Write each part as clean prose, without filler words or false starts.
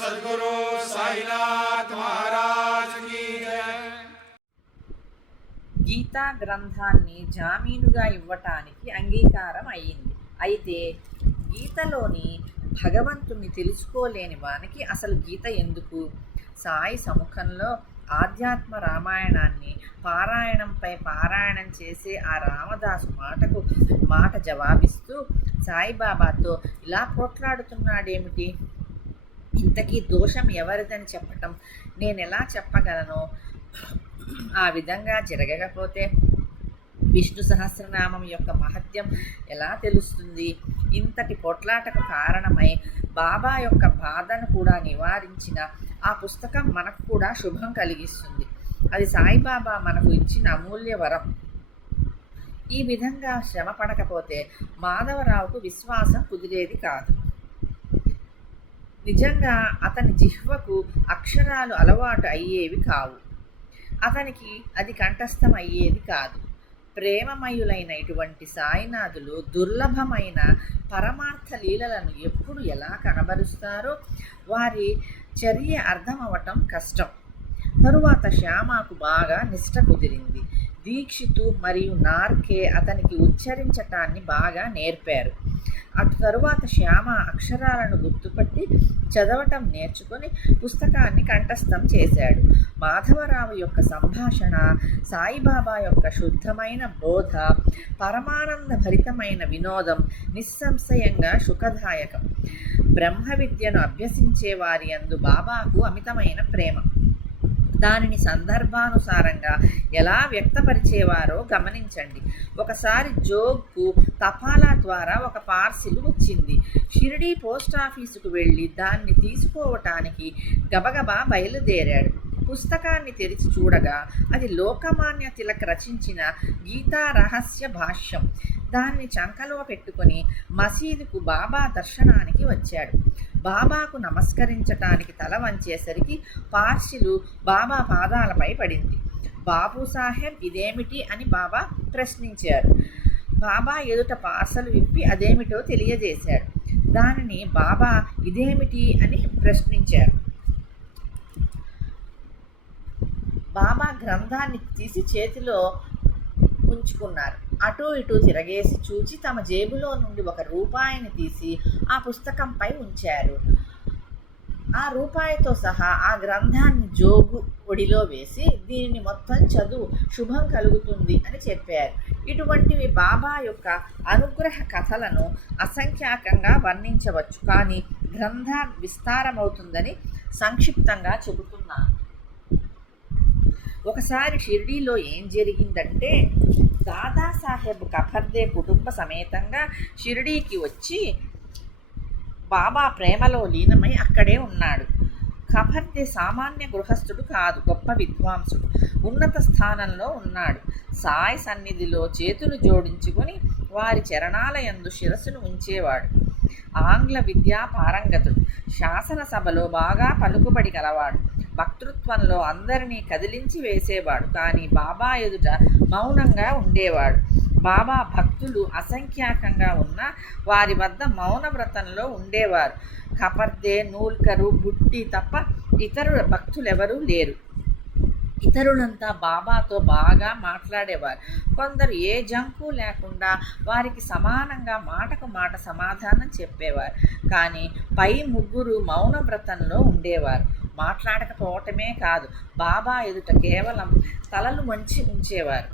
Sadhguru Sainath Maharaj key జై. గీతా గ్రంథాన్ని జామీనుగా ఇవ్వటానికి అంగీకారం అయ్యింది. అయితే గీతలోని భగవంతుణ్ణి తెలుసుకోలేని వానికి అసలు గీత ఎందుకు? సాయి సముఖంలో ఆధ్యాత్మ రామాయణాన్ని పారాయణంపై పారాయణం చేసే ఆ రామదాసు మాట జవాబిస్తూ సాయిబాబాతో ఇలా పోట్లాడుతున్నాడేమిటి? ఇంతకీ దోషం ఎవరిదని చెప్పటం నేనెలా చెప్పగలను? ఆ విధంగా జరగకపోతే విష్ణు సహస్రనామం యొక్క మహత్యం ఎలా తెలుస్తుంది? ఇంతటి పొట్లాటకు కారణమై బాబా యొక్క బాధను కూడా నివారించిన ఆ పుస్తకం మనకు కూడా శుభం కలిగిస్తుంది. అది సాయిబాబా మనకు ఇచ్చిన అమూల్య వరం. ఈ విధంగా శ్రమ పడకపోతే మాధవరావుకు విశ్వాసం కుదిరేది కాదు. నిజంగా అతని జిహ్వకు అక్షరాలు అలవాటు అయ్యేవి కావు. అతనికి అది కంఠస్థం అయ్యేది కాదు. ప్రేమమయులైన ఇటువంటి సాయినాథులు దుర్లభమైన పరమార్థ లీలలను ఎప్పుడు ఎలా కనబరుస్తారో వారి చర్య అర్థమవటం కష్టం. తరువాత శ్యామకు బాగా నిష్ట కుదిరింది. దీక్షితు మరియు నార్కే అతనికి ఉచ్చరించటాన్ని బాగా నేర్పారు. అటు తరువాత శ్యామ అక్షరాలను గుర్తుపట్టి చదవటం నేర్చుకొని పుస్తకాన్ని కంఠస్థం చేశాడు. మాధవరావు యొక్క సంభాషణ, సాయిబాబా యొక్క శుద్ధమైన బోధ, పరమానంద భరితమైన వినోదం నిస్సంశయంగా సుఖదాయకం. బ్రహ్మ విద్యను అభ్యసించే వారి యందు బాబాకు అమితమైన ప్రేమ. దానిని సందర్భానుసారంగా ఎలా వ్యక్తపరిచేవారో గమనించండి. ఒకసారి జోగ్కు తపాలా ద్వారా ఒక పార్సిల్ వచ్చింది. షిరిడీ పోస్టాఫీసుకు వెళ్ళి దాన్ని తీసుకోవటానికి గబగబా బయలుదేరాడు. పుస్తకాన్ని తెరిచి చూడగా అది లోకమాన్య తిలక్ రచించిన గీతా రహస్య భాష్యం. దాన్ని చంకలో పెట్టుకొని మసీదుకు బాబా దర్శనానికి వచ్చాడు. బాబాకు నమస్కరించటానికి తల వంచేసరికి పార్సిలు బాబా పాదాలపై పడింది. బాబు సాహెబ్, ఇదేమిటి అని బాబా ప్రశ్నించారు. బాబా ఎదుట పార్సలు విప్పి అదేమిటో తెలియజేశాడు. దానిని బాబా ఇదేమిటి అని ప్రశ్నించారు. బాబా గ్రంథాన్ని తీసి చేతిలో ఉంచుకున్నారు. అటూ ఇటూ తిరగేసి చూచి తమ జేబులో నుండి ₹1 తీసి ఆ పుస్తకంపై ఉంచారు. ఆ రూపాయితో సహా ఆ గ్రంథాన్ని జోగు ఒడిలో వేసి దీనిని మొత్తం చదువు, శుభం కలుగుతుంది అని చెప్పారు. ఇటువంటివి బాబా యొక్క అనుగ్రహ కథలను అసంఖ్యాకంగా వర్ణించవచ్చు. కానీ గ్రంథం విస్తారమవుతుందని సంక్షిప్తంగా చెబుతున్నాను. ఒకసారి షిర్డీలో ఏం జరిగిందంటే, దాదాసాహెబ్ కఫర్దే కుటుంబ సమేతంగా షిర్డీకి వచ్చి బాబా ప్రేమలో లీనమై అక్కడే ఉన్నాడు. కఫర్దే సామాన్య గృహస్థుడు కాదు, గొప్ప విద్వాంసుడు, ఉన్నత స్థానంలో ఉన్నాడు. సాయి సన్నిధిలో చేతులు జోడించుకొని వారి చరణాలయందు శిరస్సును ఉంచేవాడు. ఆంగ్ల విద్యా పారంగతుడు, శాసనసభలో బాగా పలుకుబడి కలవాడు. వక్తృత్వంలో అందరినీ కదిలించి వేసేవాడు. కానీ బాబా ఎదుట మౌనంగా ఉండేవాడు. బాబా భక్తులు అసంఖ్యాకంగా ఉన్న వారి వద్ద మౌన వ్రతంలో ఉండేవారు. కపర్దే, నూల్కరు, బుట్టి తప్ప ఇతరుల భక్తులెవరూ లేరు. ఇతరులంతా బాబాతో బాగా మాట్లాడేవారు. కొందరు ఏ జంకు లేకుండా వారికి సమానంగా మాటకు మాట సమాధానం చెప్పేవారు. కానీ పై ముగ్గురు మౌన వ్రతంలో ఉండేవారు. మాట్లాడకపోవటమే కాదు, బాబా ఎదుట కేవలం తలలు వంచి ఉంచేవారు.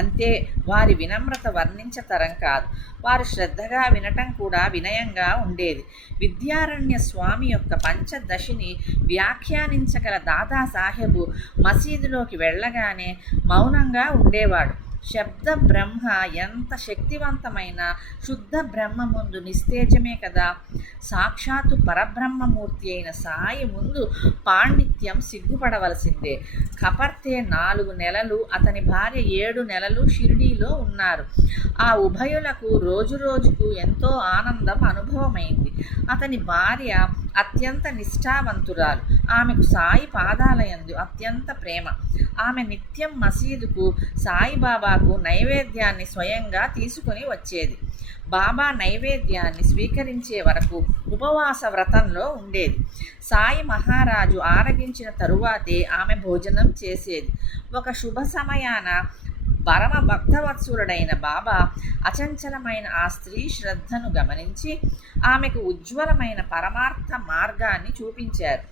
అంతే. వారి వినమ్రత వర్ణించతరం కాదు. వారు శ్రద్ధగా వినటం కూడా వినయంగా ఉండేది. విద్యారణ్య స్వామి యొక్క పంచదశిని వ్యాఖ్యానించగల దాదాసాహెబు మసీదులోకి వెళ్ళగానే మౌనంగా ఉండేవాడు. శబ్ద బ్రహ్మ ఎంత శక్తివంతమైన శుద్ధ బ్రహ్మ ముందు నిస్తేజమే కదా. సాక్షాత్తు పరబ్రహ్మమూర్తి అయిన సాయి ముందు పాండిత్యం సిగ్గుపడవలసిందే. కపర్తే 4 నెలలు, అతని భార్య 7 నెలలు షిరిడీలో ఉన్నారు. ఆ ఉభయులకు రోజురోజుకు ఎంతో ఆనందం అనుభవమైంది. అతని భార్య అత్యంత నిష్ఠావంతురాలు. ఆమెకు సాయి పాదాలయందు అత్యంత ప్రేమ. ఆమె నిత్యం మసీదుకు సాయిబాబా బాబాకు నైవేద్యాన్ని స్వయంగా తీసుకుని వచ్చేది. బాబా నైవేద్యాన్ని స్వీకరించే వరకు ఉపవాస వ్రతంలో ఉండేది. సాయి మహారాజు ఆరగించిన తరువాతే ఆమె భోజనం చేసేది. ఒక శుభ సమయాన పరమ భక్తవత్సలుడైన బాబా అచంచలమైన ఆ స్త్రీ శ్రద్ధను గమనించి ఆమెకు ఉజ్వలమైన పరమార్థ మార్గాన్ని చూపించారు.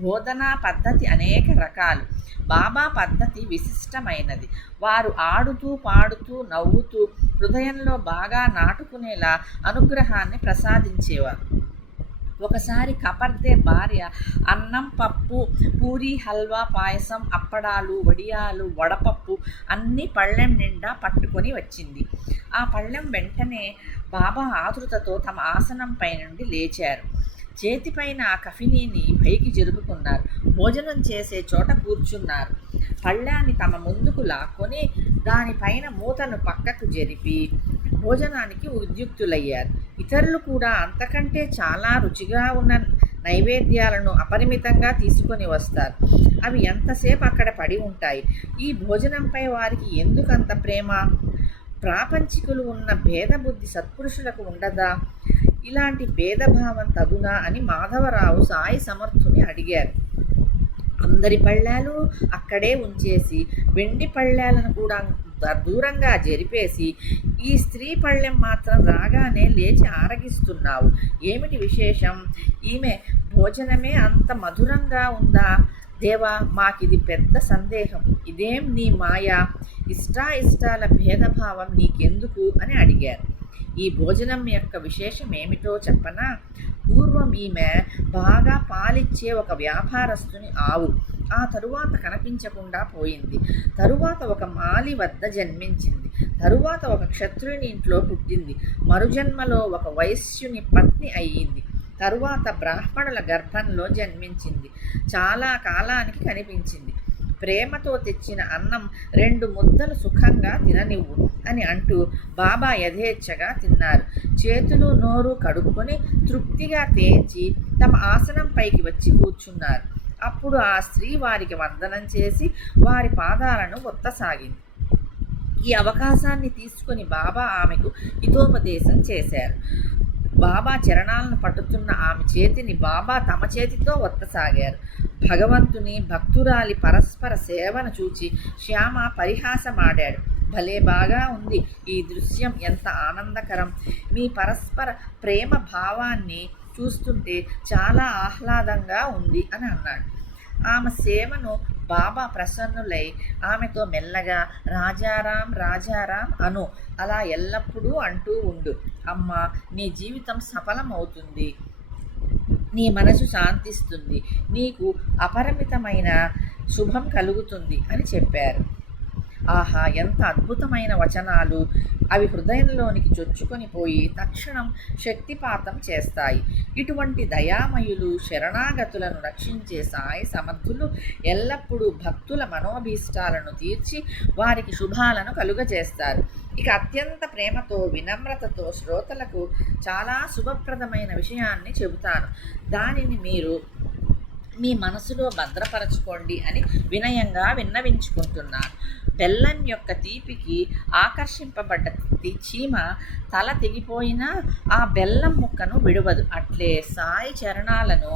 బోధనా పద్ధతి అనేక రకాలు. బాబా పద్ధతి విశిష్టమైనది. వారు ఆడుతూ పాడుతూ నవ్వుతూ హృదయంలో బాగా నాటుకునేలా అనుగ్రహాన్ని ప్రసాదించేవారు. ఒకసారి కపర్దే భార్య అన్నం, పప్పు, పూరి, హల్వా, పాయసం, అప్పడాలు, వడియాలు, వడపప్పు అన్నీ పళ్ళెం నిండా పట్టుకొని వచ్చింది. ఆ పళ్ళెం వెంటనే బాబా ఆతృతతో తమ ఆసనంపై నుండి లేచారు. చేతిపైన ఆ కఫినీని పైకి జరుపుకున్నారు. భోజనం చేసే చోట కూర్చున్నారు. పళ్ళాన్ని తమ ముందుకు లాక్కొని దానిపైన మూతను పక్కకు జరిపి భోజనానికి ఉద్యుక్తులయ్యారు. ఇతరులు కూడా అంతకంటే చాలా రుచిగా ఉన్న నైవేద్యాలను అపరిమితంగా తీసుకొని వస్తారు. అవి ఎంతసేపు అక్కడ పడి ఉంటాయి. ఈ భోజనంపై వారికి ఎందుకంత ప్రేమ? ప్రాపంచికులు ఉన్న భేదబుద్ధి సత్పురుషులకు ఉండదా? ఇలాంటి భేదభావం తగునా అని మాధవరావు సాయి సమర్థుని అడిగారు. అందరి పళ్ళాలు అక్కడే ఉంచేసి వెండి పళ్ళాలను కూడా దూరంగా జరిపేసి ఈ స్త్రీ పళ్ళెం మాత్రం రాగానే లేచి ఆరగిస్తున్నావు, ఏమిటి విశేషం? ఈమె భోజనమే అంత మధురంగా ఉందా? దేవా, మాకిది పెద్ద సందేహం. ఇదేం నీ మాయా? ఇష్టాయిష్టాల భేదభావం నీకెందుకు అని అడిగారు. ఈ భోజనం యొక్క విశేషం ఏమిటో చెప్పనా? పూర్వం ఈమె బాగా పాలిచ్చే ఒక వ్యాపారస్తుని ఆవు. ఆ తరువాత కనిపించకుండా పోయింది. తరువాత ఒక మాలి వద్ద జన్మించింది. తరువాత ఒక క్షత్రుని ఇంట్లో పుట్టింది. మరుజన్మలో ఒక వైశ్యుని పత్ని అయ్యింది. తరువాత బ్రాహ్మణుల గర్భంలో జన్మించింది. చాలా కాలానికి కనిపించింది. ప్రేమతో తెచ్చిన అన్నం 2 ముద్దలు సుఖంగా తిననివ్వు అని అంటూ బాబా యథేచ్ఛగా తిన్నారు. చేతులు నోరు కడుక్కొని తృప్తిగా తేంచి తమ ఆసనం పైకి వచ్చి కూర్చున్నారు. అప్పుడు ఆ స్త్రీ వారికి వందనం చేసి వారి పాదాలను ఒత్తసాగింది. ఈ అవకాశాన్ని తీసుకొని బాబా ఆమెకు హితోపదేశం చేశారు. బాబా చరణాలను పట్టుతున్న ఆమె చేతిని బాబా తమ చేతితో ఒత్తసాగారు. భగవంతుని భక్తురాలి పరస్పర సేవను చూచి శ్యామ పరిహాసమాడాడు. భలే బాగా ఉంది ఈ దృశ్యం, ఎంత ఆనందకరం! మీ పరస్పర ప్రేమ భావాన్ని చూస్తుంటే చాలా ఆహ్లాదంగా ఉంది అని అన్నాడు. ఆమె సేవను బాబా ప్రసన్నులై ఆమెతో మెల్లగా రాజారాం రాజారాం అను, అలా ఎల్లప్పుడూ అంటూ ఉండు. అమ్మా, నీ జీవితం సఫలమవుతుంది, నీ మనసు శాంతిస్తుంది, నీకు అపరిమితమైన శుభం కలుగుతుంది అని చెప్పారు. ఆహా, ఎంత అద్భుతమైన వచనాలు! అవి హృదయంలోనికి చొచ్చుకొని పోయి తక్షణం శక్తిపాతం చేస్తాయి. ఇటువంటి దయామయులు, శరణాగతులను రక్షించే సాయి సమర్థులు ఎల్లప్పుడూ భక్తుల మనోభీష్టాలను తీర్చి వారికి శుభాలను కలుగజేస్తారు. ఇక అత్యంత ప్రేమతో వినమ్రతతో శ్రోతలకు చాలా శుభప్రదమైన విషయాన్ని చెబుతాను. దానిని మీరు మీ మనసులో భద్రపరచుకోండి అని వినయంగా విన్నవించుకుంటున్నాను. బెల్లం యొక్క తీపికి ఆకర్షింపబడ్డ చీమ తల తెగిపోయినా ఆ బెల్లం ముక్కను విడవదు. అట్లే సాయి చరణాలను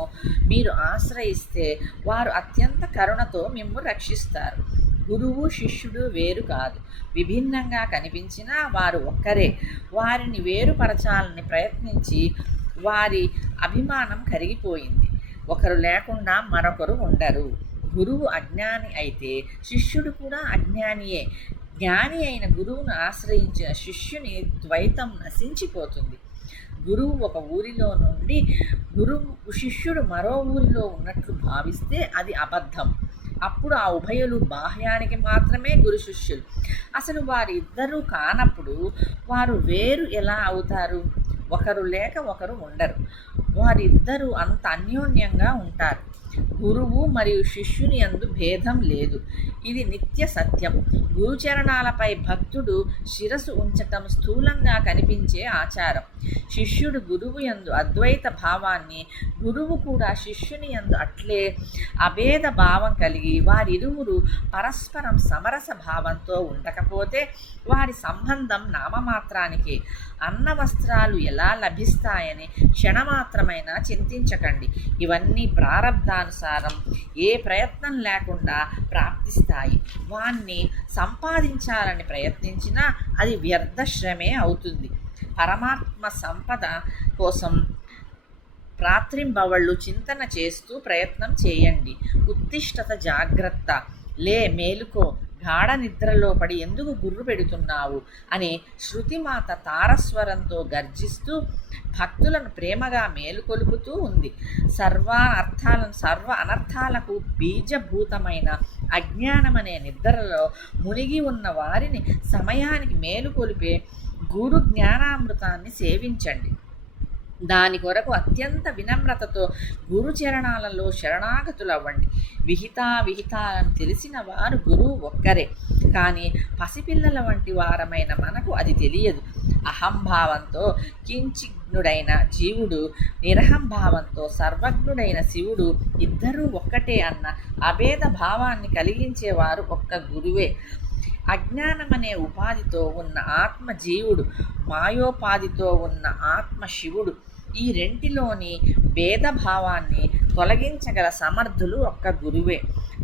మీరు ఆశ్రయిస్తే వారు అత్యంత కరుణతో మిమ్ము రక్షిస్తారు. గురువు శిష్యుడు వేరు కాదు, విభిన్నంగా కనిపించినా వారు ఒక్కరే. వారిని వేరుపరచాలని ప్రయత్నించి వారి అభిమానం కరిగిపోయింది. ఒకరు లేకుండా మరొకరు ఉండరు. గురువు అజ్ఞాని అయితే శిష్యుడు కూడా అజ్ఞానియే. జ్ఞాని అయిన గురువును ఆశ్రయించిన శిష్యుని ద్వైతం నశించిపోతుంది. గురువు ఒక ఊరిలో నుండి శిష్యుడు మరో ఊరిలో ఉన్నట్లు భావిస్తే అది అబద్ధం. అప్పుడు ఆ ఉభయులు బాహ్యానికి మాత్రమే గురు శిష్యులు. అసలు వారిద్దరూ కానప్పుడు వారు వేరు ఎలా అవుతారు? ఒకరు లేక ఒకరు ఉండరు. వారిద్దరూ అంత అన్యోన్యంగా ఉంటారు. గురువు మరియు శిష్యుని యందు భేదం లేదు. ఇది నిత్య సత్యం. గురుచరణాలపై భక్తుడు శిరసు ఉంచటం స్థూలంగా కనిపించే ఆచారం. శిష్యుడు గురువు యందు అద్వైత భావాన్ని, గురువు కూడా శిష్యుని యందు అట్లే అభేద భావం కలిగి వారిరువురు పరస్పరం సమరస భావంతో ఉండకపోతే వారి సంబంధం నామమాత్రానికే. అన్న వస్త్రాలు ఎలా లభిస్తాయని క్షణమాత్రమైనా చింతించకండి. ఇవన్నీ ప్రారబ్ధానుసారం ఏ ప్రయత్నం లేకుండా ప్రాప్తిస్తాయి. వాణ్ణి సంపాదించాలని ప్రయత్నించినా అది వ్యర్థ శ్రమే అవుతుంది. పరమాత్మ సంపద కోసం రాత్రింబవళ్ళు చింతన చేస్తూ ప్రయత్నం చేయండి. ఉత్తిష్టత, జాగ్రత్త, లే, మేలుకో, గాఢ నిద్రలో పడి ఎందుకు గుర్రు పెడుతున్నావు అని శృతిమాత తారస్వరంతో గర్జిస్తూ భక్తులను ప్రేమగా మేలుకొలుపుతూ ఉంది. సర్వ అనర్థాలకు బీజభూతమైన అజ్ఞానమనే నిద్రలో మునిగి ఉన్న వారిని సమయానికి మేలుకొలిపే గురు జ్ఞానామృతాన్ని సేవించండి. దాని కొరకు అత్యంత వినమ్రతతో గురుచరణాలలో శరణాగతులవ్వండి. విహితాలను తెలిసిన వారు గురువు ఒక్కరే. కానీ పసిపిల్లల వంటి వారమైన మనకు అది తెలియదు. అహంభావంతో కించిజ్ఞుడైన జీవుడు, నిరహంభావంతో సర్వజ్ఞుడైన శివుడు ఇద్దరూ ఒక్కటే అన్న అభేద భావాన్ని కలిగించేవారు ఒక్క గురువే. అజ్ఞానమనే ఉపాధితో ఉన్న ఆత్మ జీవుడు, మాయోపాధితో ఉన్న ఆత్మ శివుడు. ఈ రెంటిలోని భేదభావాన్ని తొలగించగల సమర్థులు ఒక్క గురువే.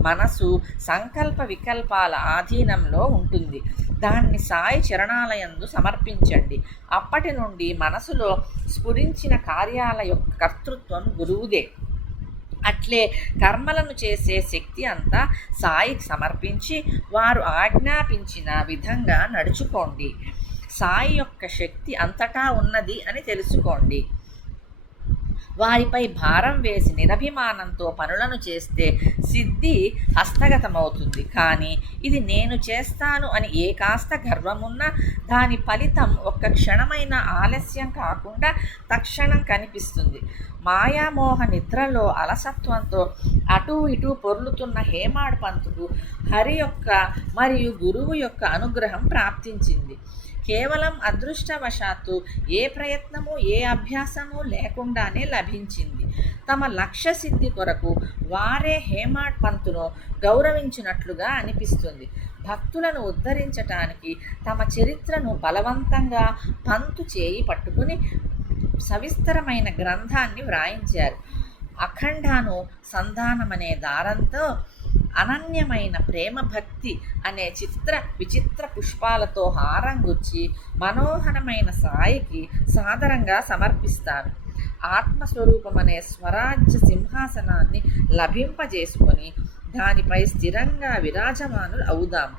మనసు సంకల్ప వికల్పాల ఆధీనంలో ఉంటుంది. దాన్ని సాయి చరణాలయందు సమర్పించండి. అప్పటి నుండి మనసులో స్ఫురించిన కార్యాల యొక్క కర్తృత్వం గురువుదే. అట్లే కర్మలను చేసే శక్తి అంతా సాయికి సమర్పించి వారు ఆజ్ఞాపించిన విధంగా నడుచుకోండి. సాయి యొక్క శక్తి అంతటా ఉన్నది అని తెలుసుకోండి. వారిపై భారం వేసి నిరభిమానంతో పనులను చేస్తే సిద్ధి హస్తగతమవుతుంది. కానీ ఇది నేను చేస్తాను అని ఏ కాస్త గర్వమున్నా దాని ఫలితం ఒక్క క్షణమైన ఆలస్యం కాకుండా తక్షణం కనిపిస్తుంది. మాయామోహ నిద్రలో అలసత్వంతో అటూ ఇటూ పొర్లుతున్న హేమాడ్ పంతుకు హరి యొక్క మరియు గురువు యొక్క అనుగ్రహం ప్రాప్తించింది. కేవలం అదృష్టవశాత్తు ఏ ప్రయత్నము ఏ అభ్యాసము లేకుండానే లభించింది. తమ లక్ష్య సిద్ధి కొరకు వారే హేమాడ్ పంతును గౌరవించినట్లుగా అనిపిస్తుంది. భక్తులను ఉద్ధరించటానికి తమ చరిత్రను బలవంతంగా పంతు చేయి పట్టుకుని సవిస్తరమైన గ్రంథాన్ని వ్రాయించారు. అఖండాను సంధానమనే దారంతో అనన్యమైన ప్రేమ భక్తి అనే విచిత్ర పుష్పాలతో హారం గుచ్చి మనోహరమైన సాయికి సాదరంగా సమర్పిస్తారు. ఆత్మస్వరూపమనే స్వరాజ్య సింహాసనాన్ని లభింపజేసుకొని దానిపై స్థిరంగా విరాజమానులు అవుదాం.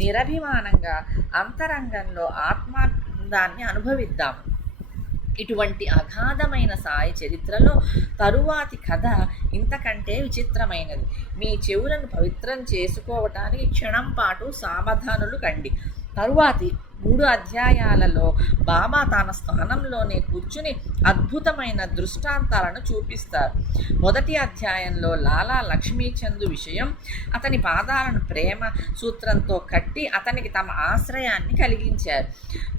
నిరభిమానంగా అంతరంగంలో ఆత్మానందాన్ని అనుభవిద్దాం. ఇటువంటి అగాధమైన సాయి చరిత్రలో తరువాతి కథ ఇంతకంటే విచిత్రమైనది. మీ చెవులను పవిత్రం చేసుకోవటానికి క్షణం పాటు సావధానులు కండి. తరువాతి 3 అధ్యాయాలలో బాబా తన స్థానంలోనే కూర్చుని అద్భుతమైన దృష్టాంతాలను చూపిస్తారు. మొదటి అధ్యాయంలో లాలా లక్ష్మీచంద్ విషయం, అతని పాదాలను ప్రేమ సూత్రంతో కట్టి అతనికి తమ ఆశ్రయాన్ని కలిగించారు.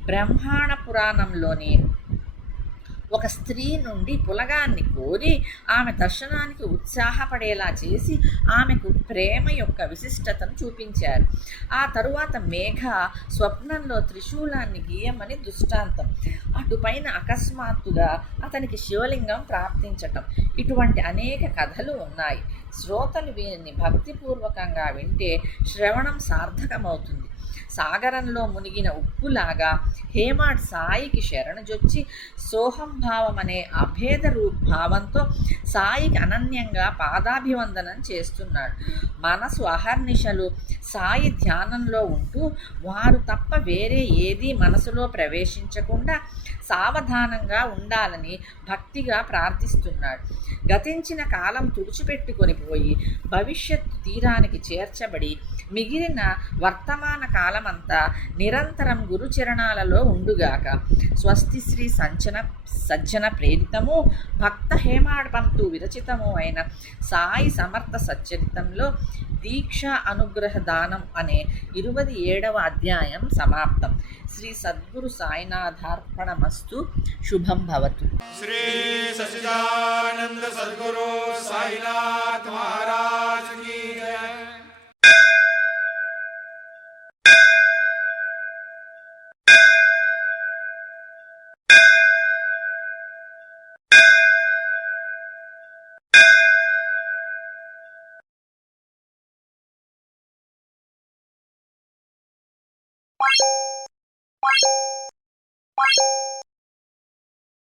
బ్రహ్మాండ పురాణంలోని ఒక స్త్రీ నుండి పులగాన్ని కోరి ఆమె దర్శనానికి ఉత్సాహపడేలా చేసి ఆమెకు ప్రేమ యొక్క విశిష్టతను చూపించారు. ఆ తరువాత మేఘ స్వప్నంలో త్రిశూలాన్ని గీయమని దృష్టాంతం. అటుపైన అకస్మాత్తుగా అతనికి శివలింగం ప్రాప్తించటం. ఇటువంటి అనేక కథలు ఉన్నాయి. శ్రోతలు వీరిని భక్తిపూర్వకంగా వింటే శ్రవణం సార్థకమవుతుంది. సాగరంలో మునిగిన ఉప్పులాగా హేమాడ్ సాయికి శరణుజొచ్చి సోహంభావం అనే అభేద భావంతో సాయికి అనన్యంగా పాదాభివందనం చేస్తున్నాడు. మనసు అహర్నిశలు సాయి ధ్యానంలో ఉంటూ వారు తప్ప వేరే ఏదీ మనసులో ప్రవేశించకుండా సావధానంగా ఉండాలని భక్తిగా ప్రార్థిస్తున్నాడు. గతించిన కాలం తుడిచిపెట్టుకొని పోయి భవిష్యత్తు తీరానికి చేర్చబడి మిగిలిన వర్తమాన కాలం కాలమంతా నిరంతరం గురుచరణాలలో ఉండుగాక. స్వస్తి శ్రీ సజ్జన ప్రేరితము భక్త హేమాడ్పంతు విరచితము అయిన సాయి సమర్థ సచ్చరితంలో దీక్ష అనుగ్రహ దానం అనే 27వ అధ్యాయం సమాప్తం. శ్రీ సద్గురు సాయినాథార్పణమస్తు. శుభం భవతు. श्री सच्चिदानंद सद्गुरु साईनाथ महाराज की जय।